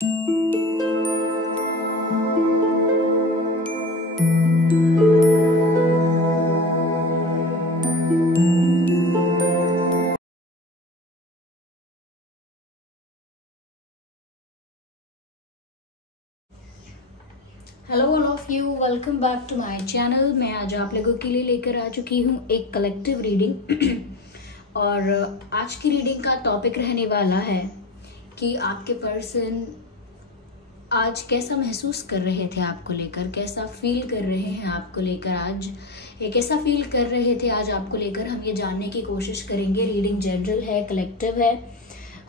Hello all of you, welcome back to my channel. मैं आज आप लोगों के लिए लेकर आ चुकी हूँ एक कलेक्टिव रीडिंग। और आज की रीडिंग का टॉपिक रहने वाला है कि आपके पर्सन आज कैसा महसूस कर रहे थे आपको लेकर, कैसा फील कर रहे हैं आपको लेकर, आज ये कैसा फील कर रहे थे आज आपको लेकर, हम ये जानने की कोशिश करेंगे। रीडिंग जनरल है, कलेक्टिव है।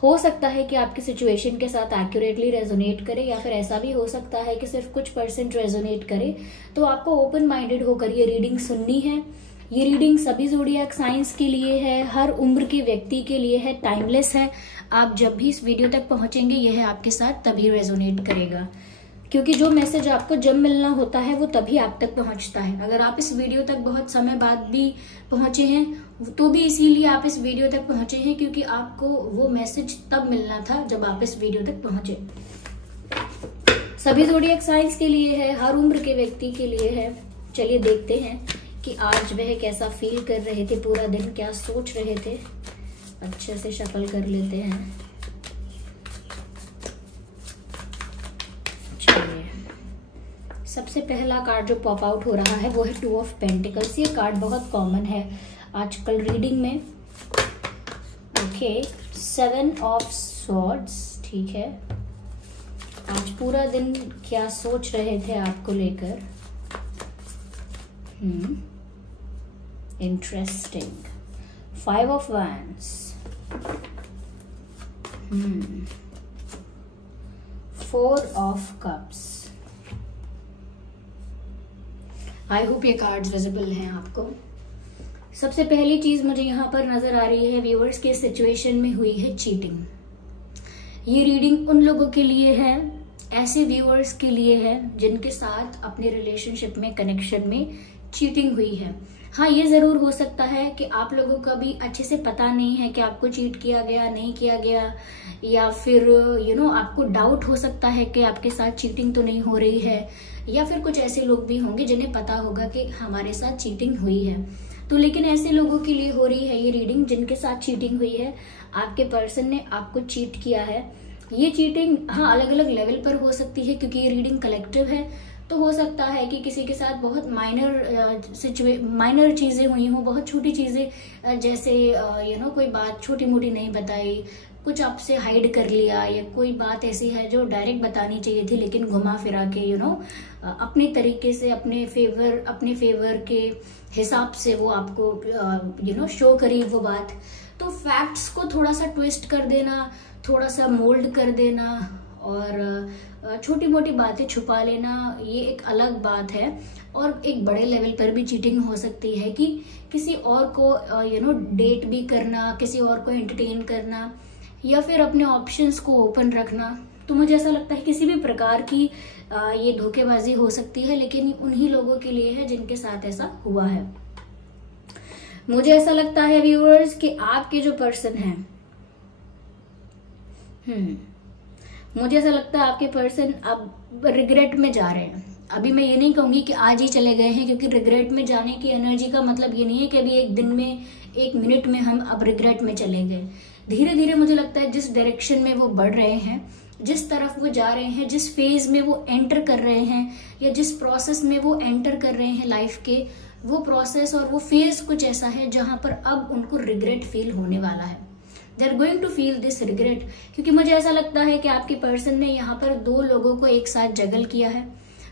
हो सकता है कि आपकी सिचुएशन के साथ एक्यूरेटली रेजोनेट करे, या फिर ऐसा भी हो सकता है कि सिर्फ कुछ परसेंट रेजोनेट करे। तो आपको ओपन माइंडेड होकर ये रीडिंग सुननी है। ये रीडिंग सभी ज़ोडिएक साइंस के लिए है, हर उम्र के व्यक्ति के लिए है, टाइमलेस है। आप जब भी इस वीडियो तक पहुंचेंगे यह आपके साथ तभी रेजोनेट करेगा, क्योंकि जो मैसेज आपको जब मिलना होता है वो तभी आप तक पहुंचता है। अगर आप इस वीडियो तक बहुत समय बाद भी पहुंचे हैं तो भी इसीलिए आप इस वीडियो तक पहुंचे हैं, क्योंकि आपको वो मैसेज तब मिलना था जब आप इस वीडियो तक पहुंचे। सभी ज़ोडिएक साइंस के लिए है, हर उम्र के व्यक्ति के लिए है। चलिए देखते हैं कि आज वह कैसा फील कर रहे थे, पूरा दिन क्या सोच रहे थे। अच्छे से शफल कर लेते हैं। सबसे पहला कार्ड जो पॉप आउट हो रहा है वो है 2 ऑफ पेंटिकल्स। ये कार्ड बहुत कॉमन है आजकल रीडिंग में। Okay, 7 of swords. ठीक है, आज पूरा दिन क्या सोच रहे थे आपको लेकर। Interesting. 5 of wands. 4 of cups. I hope ये कार्ड्स विजिबल हैं आपको। सबसे पहली चीज मुझे यहाँ पर नजर आ रही है, व्यूअर्स के सिचुएशन में हुई है चीटिंग। ये रीडिंग उन लोगों के लिए है, ऐसे व्यूअर्स के लिए है जिनके साथ अपने रिलेशनशिप में, कनेक्शन में चीटिंग हुई है। हाँ, ये जरूर हो सकता है कि आप लोगों का भी अच्छे से पता नहीं है कि आपको चीट किया गया, नहीं किया गया, या फिर आपको डाउट हो सकता है कि आपके साथ चीटिंग तो नहीं हो रही है, या फिर कुछ ऐसे लोग भी होंगे जिन्हें पता होगा कि हमारे साथ चीटिंग हुई है। तो लेकिन ऐसे लोगों के लिए हो रही है ये रीडिंग जिनके साथ चीटिंग हुई है। आपके पर्सन ने आपको चीट किया है। ये चीटिंग हाँ अलग अलग लेवल पर हो सकती है, क्योंकि ये रीडिंग कलेक्टिव है। तो हो सकता है कि किसी के साथ बहुत माइनर चीजें हुई हों, बहुत छोटी चीजें, जैसे कोई बात छोटी मोटी नहीं बताई, कुछ आपसे हाइड कर लिया, या कोई बात ऐसी है जो डायरेक्ट बतानी चाहिए थी लेकिन घुमा फिरा के अपने तरीके से, अपने फेवर के हिसाब से वो आपको शो करी वो बात। तो फैक्ट्स को थोड़ा सा ट्विस्ट कर देना, थोड़ा सा मोल्ड कर देना और छोटी मोटी बातें छुपा लेना, ये एक अलग बात है। और एक बड़े लेवल पर भी चीटिंग हो सकती है कि किसी और को डेट भी करना, किसी और को एंटरटेन करना, या फिर अपने ऑप्शंस को ओपन रखना। तो मुझे ऐसा लगता है किसी भी प्रकार की ये धोखेबाजी हो सकती है, लेकिन उन्हीं लोगों के लिए है जिनके साथ ऐसा हुआ है। मुझे ऐसा लगता है व्यूअर्स कि आपके जो पर्सन हैं, मुझे ऐसा लगता है आपके पर्सन अब रिग्रेट में जा रहे हैं। अभी मैं ये नहीं कहूंगी कि आज ही चले गए हैं, क्योंकि रिग्रेट में जाने की एनर्जी का मतलब ये नहीं है कि अभी एक दिन में, एक मिनट में हम अब रिग्रेट में चले गए। धीरे धीरे मुझे लगता है जिस डायरेक्शन में वो बढ़ रहे हैं, जिस तरफ वो जा रहे हैं, जिस फेज में वो एंटर कर रहे हैं, या जिस प्रोसेस में वो एंटर कर रहे हैं लाइफ के, वो प्रोसेस और वो फेज कुछ ऐसा है जहां पर अब उनको रिग्रेट फील होने वाला है। They are going to feel this regret, क्योंकि मुझे ऐसा लगता है कि आपके पर्सन ने यहाँ पर 2 लोगों को एक साथ जगल किया है।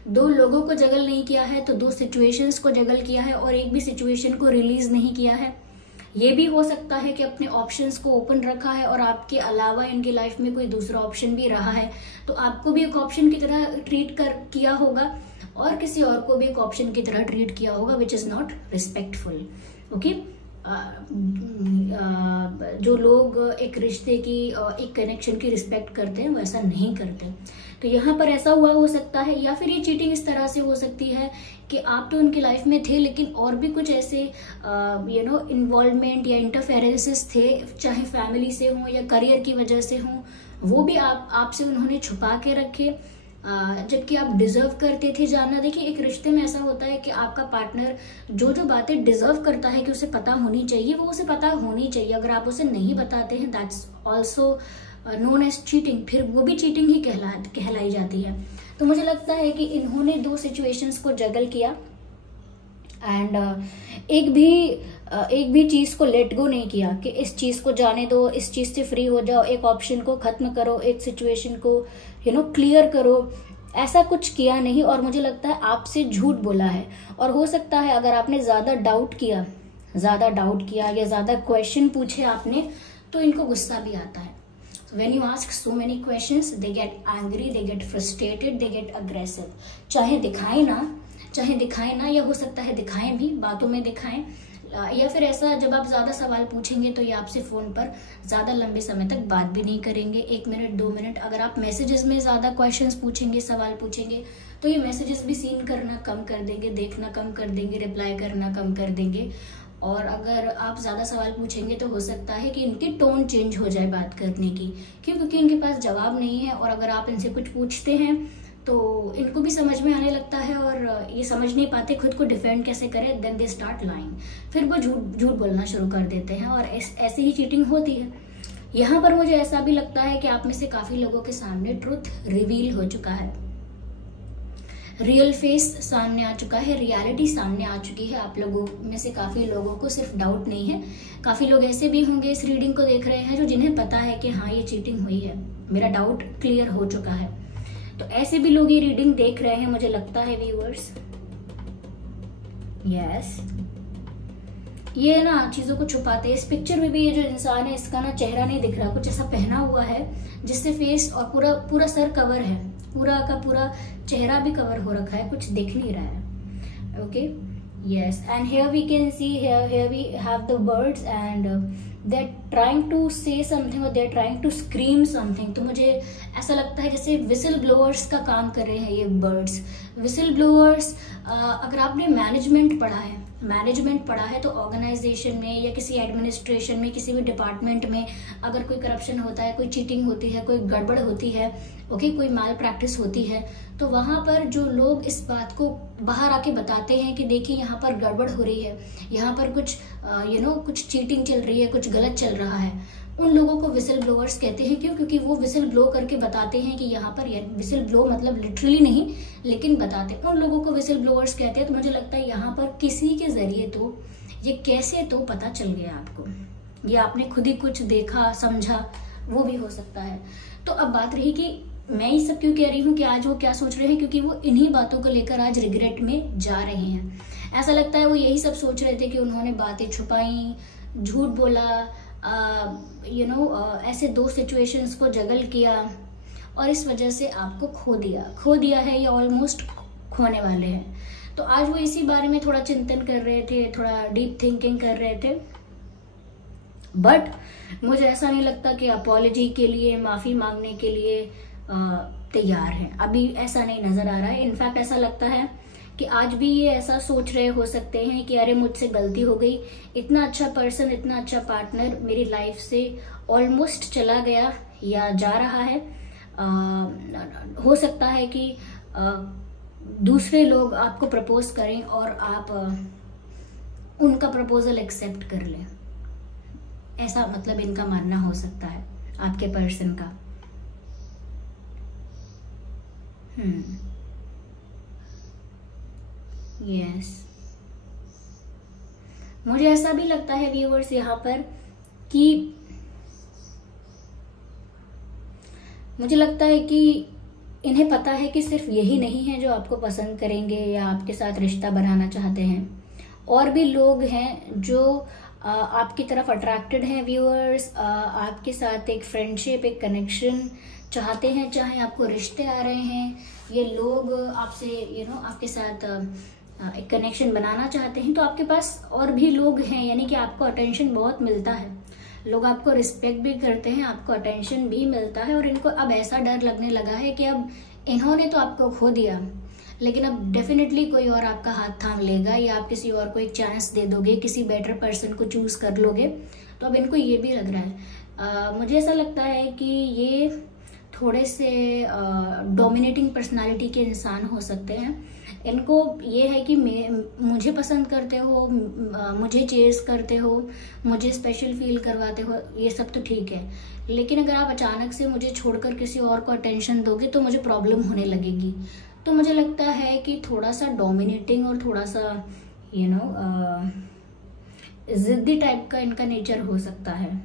2 लोगों को जगल नहीं किया है तो 2 सिचुएशंस को जगल किया है, और एक भी सिचुएशन को रिलीज नहीं किया है। ये भी हो सकता है कि अपने ऑप्शंस को ओपन रखा है और आपके अलावा इनकी लाइफ में कोई दूसरा ऑप्शन भी रहा है, तो आपको भी एक ऑप्शन की तरह ट्रीट किया होगा, और किसी और को भी एक ऑप्शन की तरह ट्रीट किया होगा, which is not respectful. Okay, जो लोग एक रिश्ते की, एक कनेक्शन की रिस्पेक्ट करते हैं वो ऐसा नहीं करते। तो यहाँ पर ऐसा हुआ हो सकता है, या फिर ये चीटिंग इस तरह से हो सकती है कि आप तो उनकी लाइफ में थे, लेकिन और भी कुछ ऐसे इन्वॉल्वमेंट या इंटरफेरेंसेस थे, चाहे फैमिली से हो या करियर की वजह से हो, वो भी आपसे उन्होंने छुपा के रखे, जबकि आप डिजर्व करते थे जानना। देखिए, एक रिश्ते में ऐसा होता है कि आपका पार्टनर जो जो बातें डिजर्व करता है कि उसे पता होनी चाहिए, वो उसे पता होनी चाहिए। अगर आप उसे नहीं बताते हैं, that's also known as cheating, फिर वो भी चीटिंग ही कहलाई जाती है। तो मुझे लगता है कि इन्होंने 2 सिचुएशंस को जगल किया एंड एक भी चीज को लेट गो नहीं किया कि इस चीज को जाने दो, इस चीज से फ्री हो जाओ, एक ऑप्शन को खत्म करो, एक सिचुएशन को क्लियर करो। ऐसा कुछ किया नहीं, और मुझे लगता है आपसे झूठ बोला है। और हो सकता है अगर आपने ज्यादा डाउट किया या ज्यादा क्वेश्चन पूछे आपने, तो इनको गुस्सा भी आता है। When you ask so many questions, they get angry, they get frustrated, they get aggressive. चाहे दिखाए ना, या हो सकता है दिखाएं भी, बातों में दिखाएं, या फिर ऐसा जब आप ज्यादा सवाल पूछेंगे तो ये आपसे फोन पर ज्यादा लंबे समय तक बात भी नहीं करेंगे, 1 मिनट 2 मिनट। अगर आप मैसेजेस में ज्यादा क्वेश्चंस पूछेंगे, सवाल पूछेंगे, तो ये मैसेजेस भी सीन करना कम कर देंगे, देखना कम कर देंगे, रिप्लाई करना कम कर देंगे। और अगर आप ज्यादा सवाल पूछेंगे तो हो सकता है कि इनकी टोन चेंज हो जाए बात करने की, क्योंकि इनके पास जवाब नहीं है। और अगर आप इनसे कुछ पूछते हैं तो इनको भी समझ में आने लगता है, और ये समझ नहीं पाते खुद को डिफेंड कैसे करें, देन दे स्टार्ट लाइंग, फिर वो झूठ बोलना शुरू कर देते हैं, और ऐसे ही चीटिंग होती है। यहाँ पर मुझे ऐसा भी लगता है कि आप में से काफी लोगों के सामने ट्रुथ रिवील हो चुका है, रियल फेस सामने आ चुका है, रियलिटी सामने आ चुकी है। आप लोगों में से काफी लोगों को सिर्फ डाउट नहीं है, काफी लोग ऐसे भी होंगे इस रीडिंग को देख रहे हैं जिन्हें पता है कि हाँ, ये चीटिंग हुई है, मेरा डाउट क्लियर हो चुका है। तो ऐसे भी लोग ये रीडिंग देख रहे हैं, मुझे लगता है व्यूअर्स। यस, ये ना चीजों को छुपाते हैं। इस पिक्चर में भी ये जो इंसान है, इसका ना चेहरा नहीं दिख रहा, कुछ ऐसा पहना हुआ है जिससे फेस और पूरा सर कवर है, पूरा का पूरा चेहरा भी कवर हो रखा है, कुछ दिख नहीं रहा है। Okay, yes, and here we can see, here we have the birds and they are trying to say something और they are trying to scream something. तो मुझे ऐसा लगता है जैसे विसिल ब्लोअर्स का काम कर रहे हैं ये बर्ड्स। विसिल ब्लोअर्स, अगर आपने मैनेजमेंट पढ़ा है तो ऑर्गेनाइजेशन में या किसी एडमिनिस्ट्रेशन में, किसी भी डिपार्टमेंट में अगर कोई करप्शन होता है, कोई चीटिंग होती है, कोई गड़बड़ होती है, ओके, कोई माल प्रैक्टिस होती है, तो वहां पर जो लोग इस बात को बाहर आके बताते हैं कि देखिए यहाँ पर गड़बड़ हो रही है, यहाँ पर कुछ कुछ चीटिंग चल रही है, कुछ गलत चल रहा है, उन लोगों को विसिल ब्लोअर्स कहते हैं। क्यों? क्योंकि वो विसिल ब्लो करके बताते हैं कि यहाँ पर, विसिल ब्लो मतलब लिटरली नहीं, लेकिन बताते, उन लोगों को विसिल ब्लोअर्स कहते हैं। तो मुझे लगता है यहाँ पर किसी के जरिए तो ये कैसे तो पता चल गया आपको, ये आपने खुद ही कुछ देखा समझा, वो भी हो सकता है। तो अब बात रही कि मैं ये सब क्यों कह रही हूँ कि आज वो क्या सोच रहे हैं, क्योंकि वो इन्हीं बातों को लेकर आज रिग्रेट में जा रहे हैं। ऐसा लगता है वो यही सब सोच रहे थे कि उन्होंने बातें छुपाई, झूठ बोला, ऐसे 2 सिचुएशंस को जगल किया, और इस वजह से आपको खो दिया है, या ऑलमोस्ट खोने वाले हैं। तो आज वो इसी बारे में थोड़ा चिंतन कर रहे थे, थोड़ा डीप थिंकिंग कर रहे थे। बट मुझे ऐसा नहीं लगता कि अपॉलॉजी के लिए, माफी मांगने के लिए तैयार हैं, अभी ऐसा नहीं नजर आ रहा है। इनफैक्ट ऐसा लगता है कि आज भी ये ऐसा सोच रहे हो सकते हैं कि अरे मुझसे गलती हो गई, इतना अच्छा पर्सन, इतना अच्छा पार्टनर मेरी लाइफ से ऑलमोस्ट चला गया या जा रहा है। हो सकता है कि दूसरे लोग आपको प्रपोज करें और आप उनका प्रपोजल एक्सेप्ट कर लें, ऐसा मतलब इनका मानना हो सकता है आपके पर्सन का। यस, मुझे ऐसा भी लगता है व्यूअर्स यहाँ पर कि मुझे लगता है कि इन्हें पता है कि सिर्फ यही नहीं है जो आपको पसंद करेंगे या आपके साथ रिश्ता बनाना चाहते हैं, और भी लोग हैं जो आपकी तरफ अट्रैक्टेड हैं व्यूअर्स, आपके साथ एक फ्रेंडशिप, एक कनेक्शन चाहते हैं, चाहे आपको रिश्ते आ रहे हैं, ये लोग आपसे आपके साथ एक कनेक्शन बनाना चाहते हैं। तो आपके पास और भी लोग हैं, यानी कि आपको अटेंशन बहुत मिलता है, लोग आपको रिस्पेक्ट भी करते हैं, आपको अटेंशन भी मिलता है, और इनको अब ऐसा डर लगने लगा है कि अब इन्होंने तो आपको खो दिया, लेकिन अब डेफिनेटली कोई और आपका हाथ थाम लेगा, या आप किसी और को एक चांस दे दोगे, किसी बेटर पर्सन को चूज कर लोगे। तो अब इनको ये भी लग रहा है मुझे ऐसा लगता है कि ये थोड़े से डोमिनेटिंग पर्सनालिटी के इंसान हो सकते हैं। इनको ये है कि मुझे पसंद करते हो, मुझे चेज करते हो, मुझे स्पेशल फील करवाते हो, ये सब तो ठीक है, लेकिन अगर आप अचानक से मुझे छोड़कर किसी और को अटेंशन दोगे तो मुझे प्रॉब्लम होने लगेगी। तो मुझे लगता है कि थोड़ा सा डोमिनेटिंग और थोड़ा सा जिद्दी टाइप का इनका नेचर हो सकता है।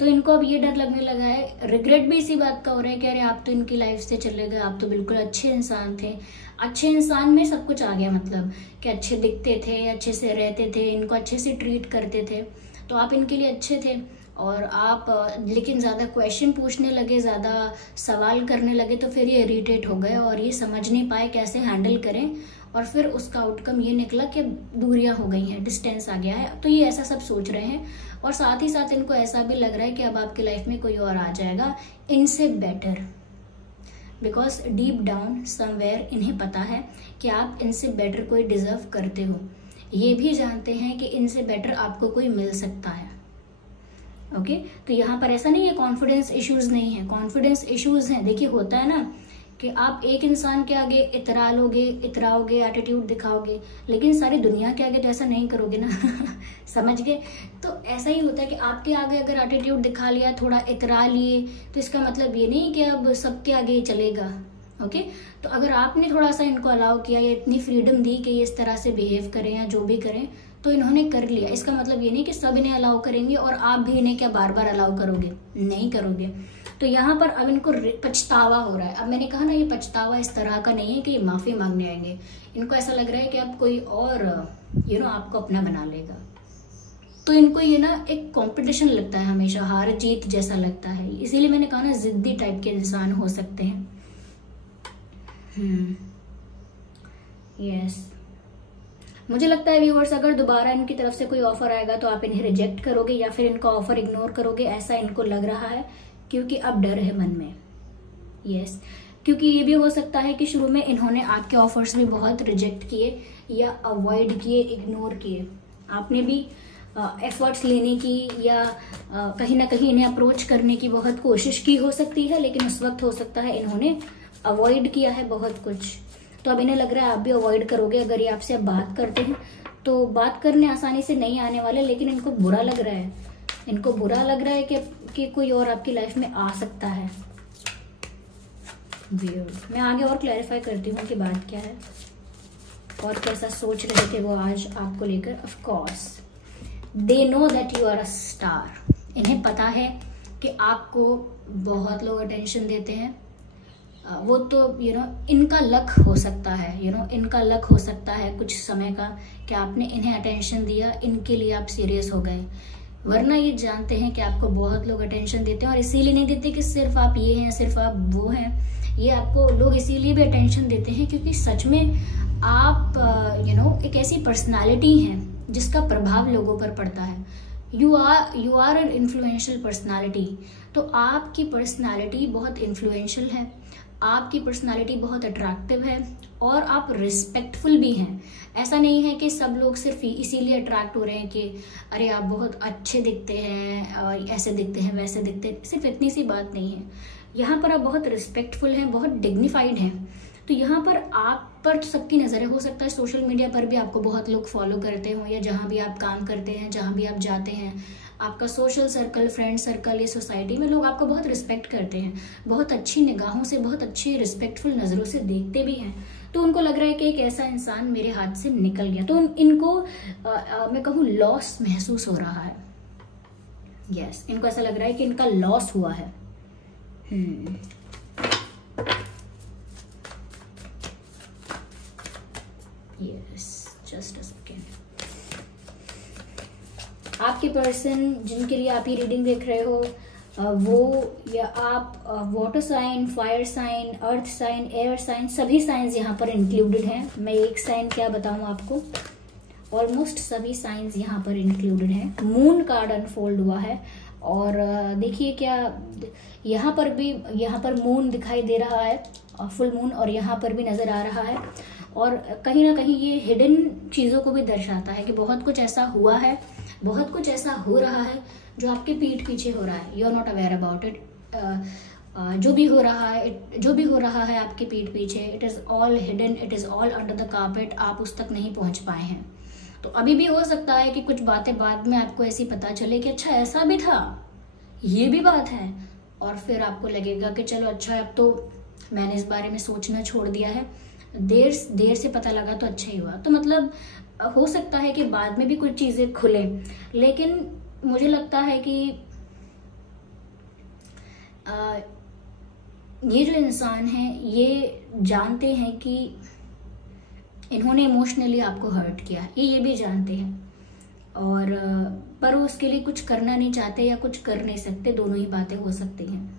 तो इनको अब ये डर लगने लगा है, रिग्रेट भी इसी बात का हो रहा है कि अरे आप तो इनकी लाइफ से चले गए, आप तो बिल्कुल अच्छे इंसान थे। अच्छे इंसान में सब कुछ आ गया, मतलब कि अच्छे दिखते थे, अच्छे से रहते थे, इनको अच्छे से ट्रीट करते थे, तो आप इनके लिए अच्छे थे। और आप लेकिन ज़्यादा क्वेश्चन पूछने लगे, ज़्यादा सवाल करने लगे, तो फिर ये इरिटेट हो गए और ये समझ नहीं पाए कैसे हैंडल करें, और फिर उसका आउटकम ये निकला कि दूरियां हो गई हैं, डिस्टेंस आ गया है। तो ये ऐसा सब सोच रहे हैं, और साथ ही साथ इनको ऐसा भी लग रहा है कि अब आपकी लाइफ में कोई और आ जाएगा इनसे better, because deep down somewhere इन्हें पता है कि आप इनसे बेटर कोई डिजर्व करते हो। ये भी जानते हैं कि इनसे बेटर आपको कोई मिल सकता है। ओके, तो यहाँ पर ऐसा नहीं है कॉन्फिडेंस इश्यूज नहीं है, कॉन्फिडेंस इश्यूज हैं। देखिए होता है ना कि आप एक इंसान के आगे इतराओगे, एटीट्यूड दिखाओगे, लेकिन सारी दुनिया के आगे तो ऐसा नहीं करोगे ना समझ गए? तो ऐसा ही होता है कि आपके आगे अगर एटीट्यूड दिखा लिया, थोड़ा इतरा लिए, तो इसका मतलब ये नहीं कि अब सबके आगे ही चलेगा। ओके, तो अगर आपने थोड़ा सा इनको अलाउ किया या इतनी फ्रीडम दी कि ये इस तरह से बिहेव करें या जो भी करें, तो इन्होंने कर लिया। इसका मतलब ये नहीं कि सब इन्हें अलाउ करेंगे और आप भी इन्हें क्या बार बार अलाउ करोगे, नहीं करोगे। तो यहाँ पर अब इनको पछतावा हो रहा है। अब मैंने कहा ना, ये पछतावा इस तरह का नहीं है कि ये माफी मांगने आएंगे। इनको ऐसा लग रहा है कि अब कोई और आपको अपना बना लेगा। तो इनको ये ना एक कंपटीशन लगता है, हमेशा हार जीत जैसा लगता है। इसीलिए मैंने कहा ना, जिद्दी टाइप के इंसान हो सकते हैं। यस, मुझे लगता है व्यूअर्स, अगर दोबारा इनकी तरफ से कोई ऑफर आएगा तो आप इन्हें रिजेक्ट करोगे या फिर इनका ऑफर इग्नोर करोगे, ऐसा इनको लग रहा है, क्योंकि अब डर है मन में। यस, क्योंकि ये भी हो सकता है कि शुरू में इन्होंने आपके ऑफर्स भी बहुत रिजेक्ट किए या अवॉइड किए, इग्नोर किए। आपने भी एफर्ट्स लेने की या कहीं ना कहीं इन्हें अप्रोच करने की बहुत कोशिश की हो सकती है, लेकिन उस वक्त हो सकता है इन्होंने अवॉइड किया है बहुत कुछ। तो अब इन्हें लग रहा है आप भी अवॉइड करोगे। अगर ये आपसे अब बात करते हैं तो बात करने आसानी से नहीं आने वाले, लेकिन इनको बुरा लग रहा है। इनको बुरा लग रहा है कि कोई और आपकी लाइफ में आ सकता है। मैं आगे और क्लैरिफाई करती हूँ कि बात क्या है और कैसा सोच रहे थे वो आज आपको लेकर। Of course they know that you are a star. इन्हें पता है कि आपको बहुत लोग अटेंशन देते हैं। वो तो इनका लक हो सकता है, इनका लक हो सकता है कुछ समय का कि आपने इन्हें अटेंशन दिया, इनके लिए आप सीरियस हो गए। वरना ये जानते हैं कि आपको बहुत लोग अटेंशन देते हैं, और इसीलिए नहीं देते कि सिर्फ आप ये हैं, सिर्फ आप वो हैं। ये आपको लोग इसीलिए भी अटेंशन देते हैं क्योंकि सच में आप एक ऐसी पर्सनालिटी हैं जिसका प्रभाव लोगों पर पड़ता है। You are an influential personality. तो आपकी पर्सनालिटी बहुत इन्फ्लुएंशियल है, आपकी पर्सनालिटी बहुत अट्रैक्टिव है, और आप रिस्पेक्टफुल भी हैं। ऐसा नहीं है कि सब लोग सिर्फ इसीलिए अट्रैक्ट हो रहे हैं कि अरे आप बहुत अच्छे दिखते हैं, ऐसे दिखते हैं, वैसे दिखते हैं। सिर्फ इतनी सी बात नहीं है। यहाँ पर आप बहुत रिस्पेक्टफुल हैं, बहुत डिग्निफाइड हैं। तो यहाँ पर आप पर तो सबकी नज़रें, हो सकता है सोशल मीडिया पर भी आपको बहुत लोग फॉलो करते हो, या जहाँ भी आप काम करते हैं, जहाँ भी आप जाते हैं, आपका सोशल सर्कल, फ्रेंड सर्कल, ये सोसाइटी में लोग आपको बहुत रिस्पेक्ट करते हैं, बहुत अच्छी निगाहों से, बहुत अच्छी रिस्पेक्टफुल नज़रों से देखते भी हैं। तो उनको लग रहा है कि एक ऐसा इंसान मेरे हाथ से निकल गया, तो इनको मैं कहूँ लॉस महसूस हो रहा है। यस, इनको ऐसा लग रहा है कि इनका लॉस हुआ है। Yes, just a second. आपके पर्सन जिनके लिए आप ये रीडिंग देख रहे हो, वो या आप water sign, fire sign, earth sign, air sign, सभी साइंस यहाँ पर इंक्लूडेड हैं। मैं एक साइन क्या बताऊँ आपको, ऑलमोस्ट सभी साइंस यहाँ पर इंक्लूडेड हैं। मून कार्ड अनफोल्ड हुआ है, और देखिए क्या यहाँ पर मून दिखाई दे रहा है, फुल मून, और यहाँ पर भी नज़र आ रहा है। और कहीं ना कहीं ये हिडन चीज़ों को भी दर्शाता है कि बहुत कुछ ऐसा हुआ है बहुत कुछ ऐसा हो रहा है जो आपके पीठ पीछे हो रहा है, you are not aware about it. जो भी हो रहा है आपके पीठ पीछे, it is all hidden, it is all under the carpet, आप उस तक नहीं पहुंच पाए हैं। तो अभी भी हो सकता है कि कुछ बातें बाद में आपको ऐसी पता चले कि अच्छा ऐसा भी था, ये भी बात है, और फिर आपको लगेगा कि चलो अच्छा अब तो मैंने इस बारे में सोचना छोड़ दिया है, देर से पता लगा तो अच्छा ही हुआ। तो मतलब हो सकता है कि बाद में भी कुछ चीज़ें खुले, लेकिन मुझे लगता है कि ये जो इंसान हैं ये जानते हैं कि इन्होंने इमोशनली आपको हर्ट किया, ये भी जानते हैं, और पर वो उसके लिए कुछ करना नहीं चाहते या कुछ कर नहीं सकते, दोनों ही बातें हो सकती हैं।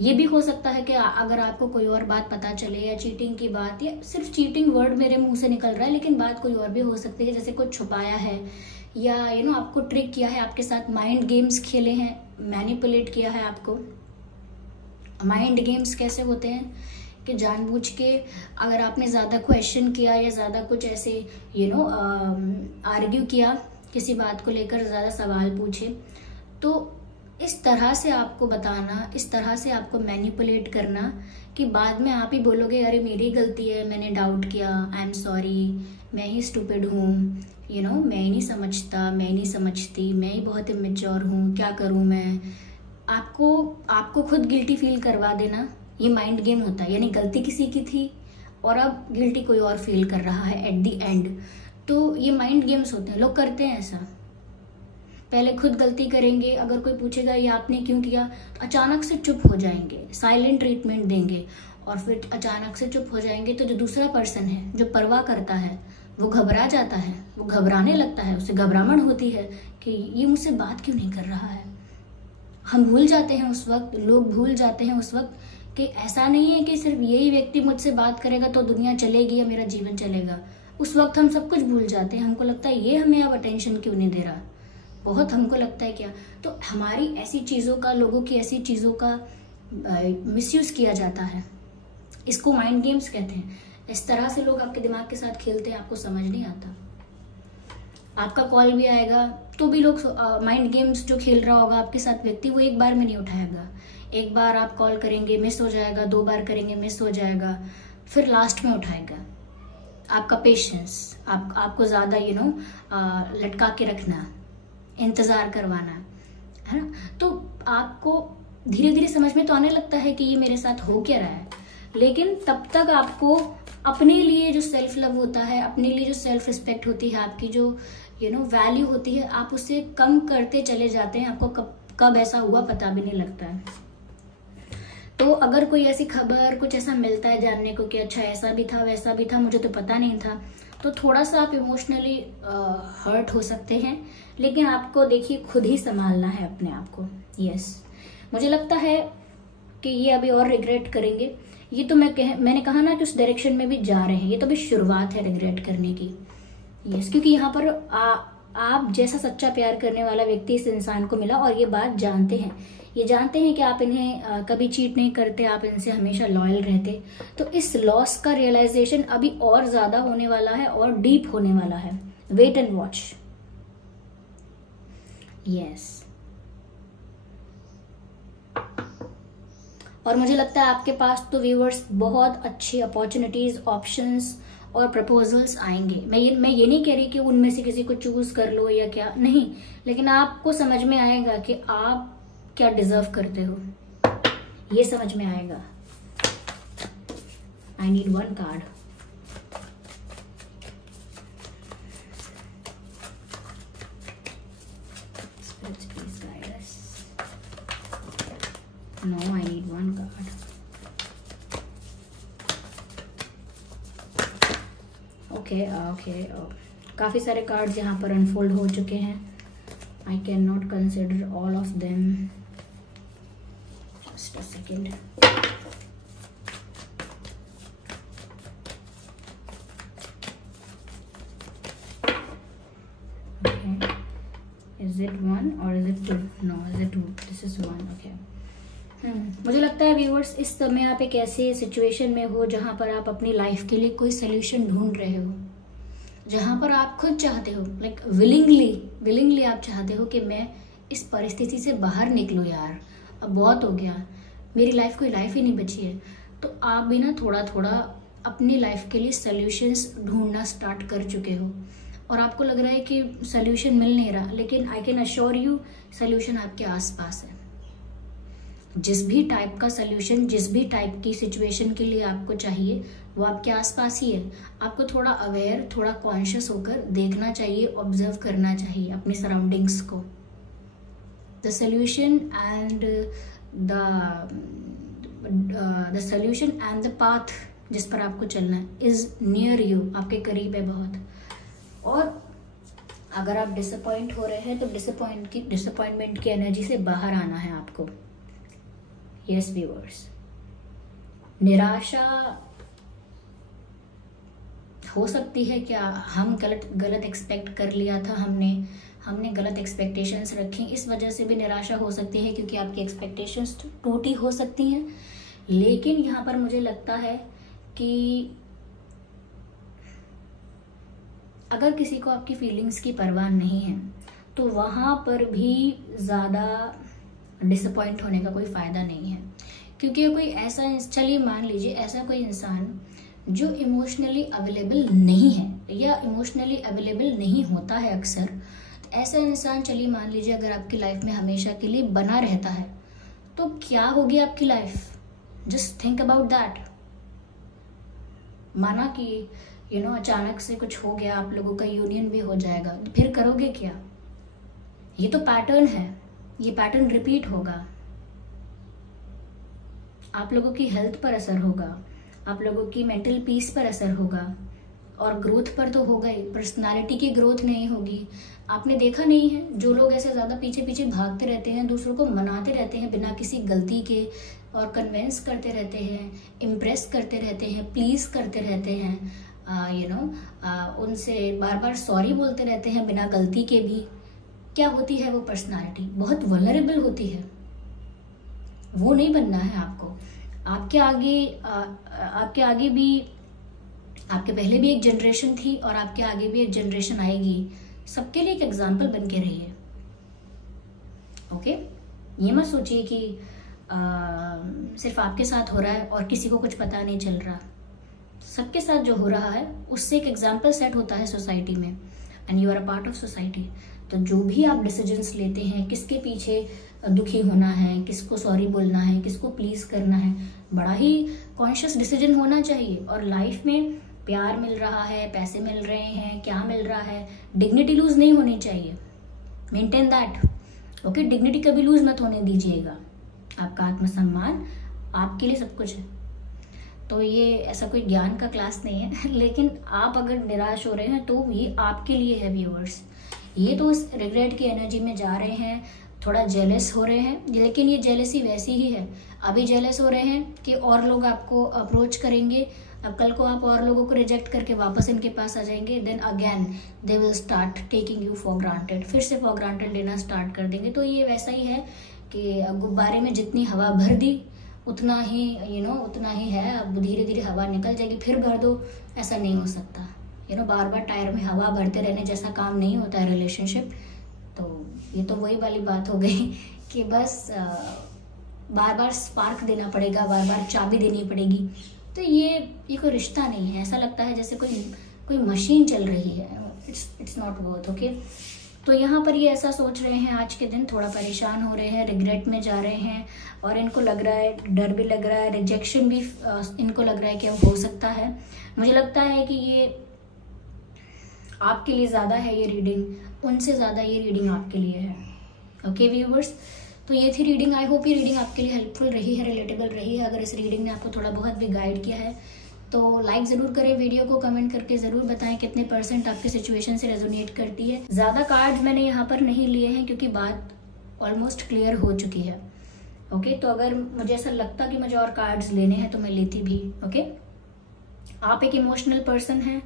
ये भी हो सकता है कि अगर आपको कोई और बात पता चले, या चीटिंग की बात, या सिर्फ चीटिंग वर्ड मेरे मुंह से निकल रहा है लेकिन बात कोई और भी हो सकती है, जैसे कुछ छुपाया है या आपको ट्रिक किया है, आपके साथ माइंड गेम्स खेले हैं, मैनिपुलेट किया है आपको। माइंड गेम्स कैसे होते हैं कि जानबूझ के अगर आपने ज़्यादा क्वेश्चन किया या ज़्यादा कुछ ऐसे आर्ग्यू किया, किसी बात को लेकर ज़्यादा सवाल पूछे, तो इस तरह से आपको बताना, इस तरह से आपको मैनिपुलेट करना कि बाद में आप ही बोलोगे अरे मेरी गलती है, मैंने डाउट किया, आई एम सॉरी, मैं ही स्टूपिड हूँ, मैं ही नहीं समझता, मैं ही नहीं समझती, मैं ही बहुत इमेच्योर हूँ, क्या करूँ मैं। आपको खुद गिल्टी फील करवा देना, ये माइंड गेम होता है। यानी गलती किसी की थी और अब गिल्टी कोई और फील कर रहा है एट द एंड। तो ये माइंड गेम्स होते हैं, लोग करते हैं ऐसा। पहले खुद गलती करेंगे, अगर कोई पूछेगा ये आपने क्यों किया, तो अचानक से चुप हो जाएंगे, साइलेंट ट्रीटमेंट देंगे, और फिर अचानक से चुप हो जाएंगे तो जो दूसरा पर्सन है जो परवाह करता है वो घबरा जाता है, वो घबराने लगता है, उसे घबराहट होती है कि ये मुझसे बात क्यों नहीं कर रहा है। हम भूल जाते हैं उस वक्त, लोग भूल जाते हैं उस वक्त कि ऐसा नहीं है कि सिर्फ यही व्यक्ति मुझसे बात करेगा तो दुनिया चलेगी या मेरा जीवन चलेगा। उस वक्त हम सब कुछ भूल जाते हैं, हमको लगता है ये हमें अब अटेंशन क्यों नहीं दे रहा, बहुत हमको लगता है क्या। तो हमारी ऐसी चीज़ों का, लोगों की ऐसी चीज़ों का मिसयूज़ किया जाता है, इसको माइंड गेम्स कहते हैं। इस तरह से लोग आपके दिमाग के साथ खेलते हैं, आपको समझ नहीं आता। आपका कॉल भी आएगा तो भी लोग माइंड गेम्स जो खेल रहा होगा आपके साथ व्यक्ति, वो एक बार में नहीं उठाएगा। एक बार आप कॉल करेंगे मिस हो जाएगा, 2 बार करेंगे मिस हो जाएगा, फिर लास्ट में उठाएगा। आपका पेशेंस, आपको ज़्यादा लटका के रखना, इंतज़ार करवाना, है ना। तो आपको धीरे धीरे समझ में तो आने लगता है कि ये मेरे साथ हो क्या रहा है, लेकिन तब तक आपको अपने लिए जो सेल्फ लव होता है, अपने लिए जो सेल्फ रिस्पेक्ट होती है, आपकी जो वैल्यू होती है, आप उसे कम करते चले जाते हैं। आपको कब ऐसा हुआ पता भी नहीं लगता है। तो अगर कोई ऐसी खबर, कुछ ऐसा मिलता है जानने को कि अच्छा ऐसा भी था वैसा भी था, मुझे तो पता नहीं था, तो थोड़ा सा आप इमोशनली हर्ट हो सकते हैं, लेकिन आपको देखिए खुद ही संभालना है अपने आप को। यस, मुझे लगता है कि ये अभी और रिग्रेट करेंगे। ये तो मैंने कहा ना कि उस डायरेक्शन में भी जा रहे हैं, ये तो अभी शुरुआत है रिग्रेट करने की। यस, क्योंकि यहाँ पर आप जैसा सच्चा प्यार करने वाला व्यक्ति इस इंसान को मिला, और ये बात जानते हैं, ये जानते हैं कि आप इन्हें कभी चीट नहीं करते, आप इनसे हमेशा लॉयल रहते। तो इस लॉस का रियलाइजेशन अभी और ज्यादा होने वाला है और डीप होने वाला है। Wait and watch. यस, और मुझे लगता है आपके पास तो व्यूअर्स बहुत अच्छी अपॉर्चुनिटीज, ऑप्शंस और प्रपोजल्स आएंगे। मैं ये नहीं कह रही कि उनमें से किसी को चूज कर लो या क्या, नहीं, लेकिन आपको समझ में आएगा कि आप क्या डिजर्व करते हो, ये समझ में आएगा। I need 1 card. No, I need 1 card. Okay. काफी सारे कार्ड्स यहाँ पर अनफोल्ड हो चुके हैं। I cannot consider all of them. Just a second. Okay. Is it 1 or is it 2? No, is it 2? This is 1. Okay. मुझे लगता है व्यूअर्स इस समय आप एक ऐसे सिचुएशन में हो जहां पर आप अपनी लाइफ के लिए कोई सोल्यूशन ढूंढ रहे हो, जहां पर आप खुद चाहते हो, लाइक विलिंगली आप चाहते हो कि मैं इस परिस्थिति से बाहर निकलूं यार, अब बहुत हो गया, मेरी लाइफ कोई लाइफ ही नहीं बची है, तो आप भी ना थोड़ा थोड़ा अपनी लाइफ के लिए सॉल्यूशंस ढूंढना स्टार्ट कर चुके हो और आपको लग रहा है कि सॉल्यूशन मिल नहीं रहा, लेकिन I can assure you solution आपके आसपास है। जिस भी टाइप का सॉल्यूशन, जिस भी टाइप की सिचुएशन के लिए आपको चाहिए वो आपके आसपास ही है। आपको थोड़ा अवेयर, थोड़ा कॉन्शियस होकर देखना चाहिए, ऑब्जर्व करना चाहिए अपनी सराउंडिंग्स को। The solution and the solution and the path जिस पर आपको चलना है इज नियर यू, आपके करीब है बहुत। और अगर आप डिसअपॉइंट हो रहे हैं तो डिसअपॉइंटमेंट की एनर्जी से बाहर आना है आपको। यस व्यूअर्स, निराशा हो सकती है क्या, हम गलत एक्सपेक्ट कर लिया था, हमने गलत एक्सपेक्टेशंस रखी, इस वजह से भी निराशा हो सकती है क्योंकि आपकी एक्सपेक्टेशंस टूटी हो सकती हैं। लेकिन यहाँ पर मुझे लगता है कि अगर किसी को आपकी फीलिंग्स की परवाह नहीं है तो वहाँ पर भी ज़्यादा डिसअपॉइंट होने का कोई फ़ायदा नहीं है, क्योंकि कोई ऐसा, चलिए मान लीजिए ऐसा कोई इंसान जो इमोशनली अवेलेबल नहीं है या इमोशनली अवेलेबल नहीं होता है अक्सर, ऐसा इंसान चलिए मान लीजिए अगर आपकी लाइफ में हमेशा के लिए बना रहता है तो क्या होगी आपकी life. Just think about that. माना कि अचानक से कुछ हो गया, आप लोगों का यूनियन भी हो जाएगा, तो फिर करोगे क्या। ये तो पैटर्न है, ये पैटर्न रिपीट होगा, आप लोगों की हेल्थ पर असर होगा, आप लोगों की मेंटल पीस पर असर होगा और ग्रोथ पर तो होगा ही, पर्सनालिटी की ग्रोथ नहीं होगी। आपने देखा नहीं है जो लोग ऐसे ज्यादा पीछे पीछे भागते रहते हैं, दूसरों को मनाते रहते हैं बिना किसी गलती के और कन्विंस करते रहते हैं, इम्प्रेस करते रहते हैं, प्लीज करते रहते हैं, उनसे बार बार सॉरी बोलते रहते हैं बिना गलती के भी। क्या होती है वो पर्सनालिटी, बहुत वल्नरेबल होती है। वो नहीं बनना है आपको। आपके आगे भी, आपके पहले भी एक जनरेशन थी और आपके आगे भी एक जनरेशन आएगी। सबके लिए एक एग्जाम्पल बन के रहिए। ओके, ये मत सोचिए कि सिर्फ आपके साथ हो रहा है और किसी को कुछ पता नहीं चल रहा। सबके साथ जो हो रहा है उससे एक एग्जाम्पल सेट होता है सोसाइटी में, and you are a part of society. तो जो भी आप डिसीजंस लेते हैं, किसके पीछे दुखी होना है, किसको सॉरी बोलना है, किसको प्लीज करना है, बड़ा ही कॉन्शियस डिसीजन होना चाहिए। और लाइफ में प्यार मिल रहा है, पैसे मिल रहे हैं, क्या मिल रहा है, डिग्निटी लूज नहीं होनी चाहिए। Maintain that. ओके, डिग्निटी कभी लूज मत होने दीजिएगा। आपका आत्मसम्मान आपके लिए सब कुछ है। तो ये ऐसा कोई ज्ञान का क्लास नहीं है, लेकिन आप अगर निराश हो रहे हैं तो ये आपके लिए है व्यूअर्स। ये तो उस रिग्रेट की एनर्जी में जा रहे हैं, थोड़ा जेलस हो रहे हैं, लेकिन ये जेलसी वैसी ही है। अभी जेलस हो रहे हैं कि और लोग आपको अप्रोच करेंगे, अब कल को आप और लोगों को रिजेक्ट करके वापस इनके पास आ जाएंगे, then again they will start taking you for granted, फिर से फॉर ग्रांटेड लेना स्टार्ट कर देंगे। तो ये वैसा ही है कि गुब्बारे में जितनी हवा भर दी उतना ही उतना ही है, अब धीरे धीरे हवा निकल जाएगी, फिर भर दो, ऐसा नहीं हो सकता। बार बार टायर में हवा भरते रहने जैसा काम नहीं होता है रिलेशनशिप। तो ये तो वही वाली बात हो गई कि बस बार बार स्पार्क देना पड़ेगा, बार बार चाबी देनी पड़ेगी। तो ये कोई रिश्ता नहीं है, ऐसा लगता है जैसे कोई मशीन चल रही है। It's not worth. ओके, तो यहाँ पर ये ऐसा सोच रहे हैं आज के दिन, थोड़ा परेशान हो रहे हैं, रिग्रेट में जा रहे हैं और इनको लग रहा है, डर भी लग रहा है, रिजेक्शन भी इनको लग रहा है कि अब हो सकता है। मुझे लगता है कि ये आपके लिए ज़्यादा है ये रीडिंग, उनसे ज़्यादा ये रीडिंग आपके लिए है। ओके व्यूवर्स, तो ये थी रीडिंग। आई होप ये रीडिंग आपके लिए हेल्पफुल रही है, रिलेटेबल रही है। अगर इस रीडिंग ने आपको थोड़ा बहुत भी गाइड किया है तो लाइक ज़रूर करें वीडियो को, कमेंट करके ज़रूर बताएं कितने % आपके सिचुएशन से रेजोनेट करती है। ज़्यादा कार्ड्स मैंने यहाँ पर नहीं लिए हैं क्योंकि बात ऑलमोस्ट क्लियर हो चुकी है। ओके, तो अगर मुझे ऐसा लगता कि मुझे और कार्ड्स लेने हैं तो मैं लेती भी। ओके, आप एक इमोशनल पर्सन हैं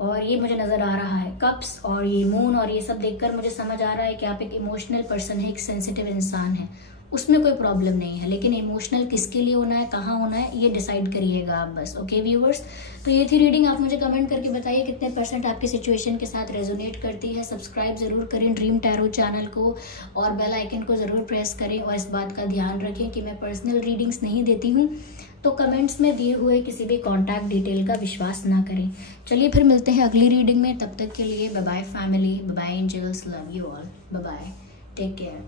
और ये मुझे नज़र आ रहा है, कप्स और ये मून और ये सब देखकर मुझे समझ आ रहा है कि आप एक इमोशनल पर्सन है, एक सेंसिटिव इंसान है। उसमें कोई प्रॉब्लम नहीं है, लेकिन इमोशनल किसके लिए होना है, कहाँ होना है, ये डिसाइड करिएगा आप बस। ओके व्यूअर्स, तो ये थी रीडिंग। आप मुझे कमेंट करके बताइए कितने % आपकी सिचुएशन के साथ रेजोनेट करती है। सब्सक्राइब जरूर करें ड्रीम टैरो चैनल को और बेल आइकन को जरूर प्रेस करें, और इस बात का ध्यान रखें कि मैं पर्सनल रीडिंग्स नहीं देती हूँ, तो कमेंट्स में दिए हुए किसी भी कॉन्टैक्ट डिटेल का विश्वास ना करें। चलिए फिर मिलते हैं अगली रीडिंग में, तब तक के लिए bye bye family, bye bye angels, love you all, bye bye, take care.